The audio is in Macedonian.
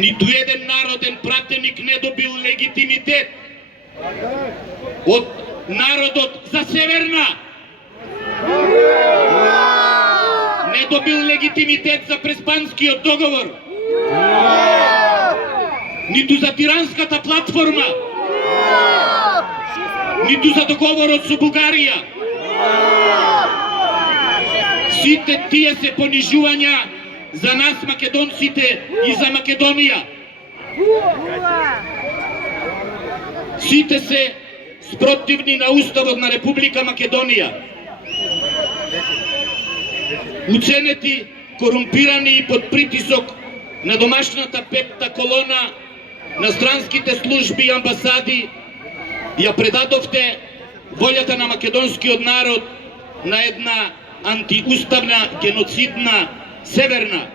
Ниту еден народен пратеник не добил легитимитет од народот за Северна. Не добил легитимитет за Преспанскиот договор. Ниту за Тиранската платформа. Ниту за договорот со Бугарија. Сите тие се понижувања за нас македонците и за Македонија. Сите се спротивни на Уставот на Република Македонија. Уценети, корумпирани и под притисок на домашната петта колона на странските служби и амбасади, ја предадовте волјата на македонскиот народ на една антиуставна, геноцидна Северна.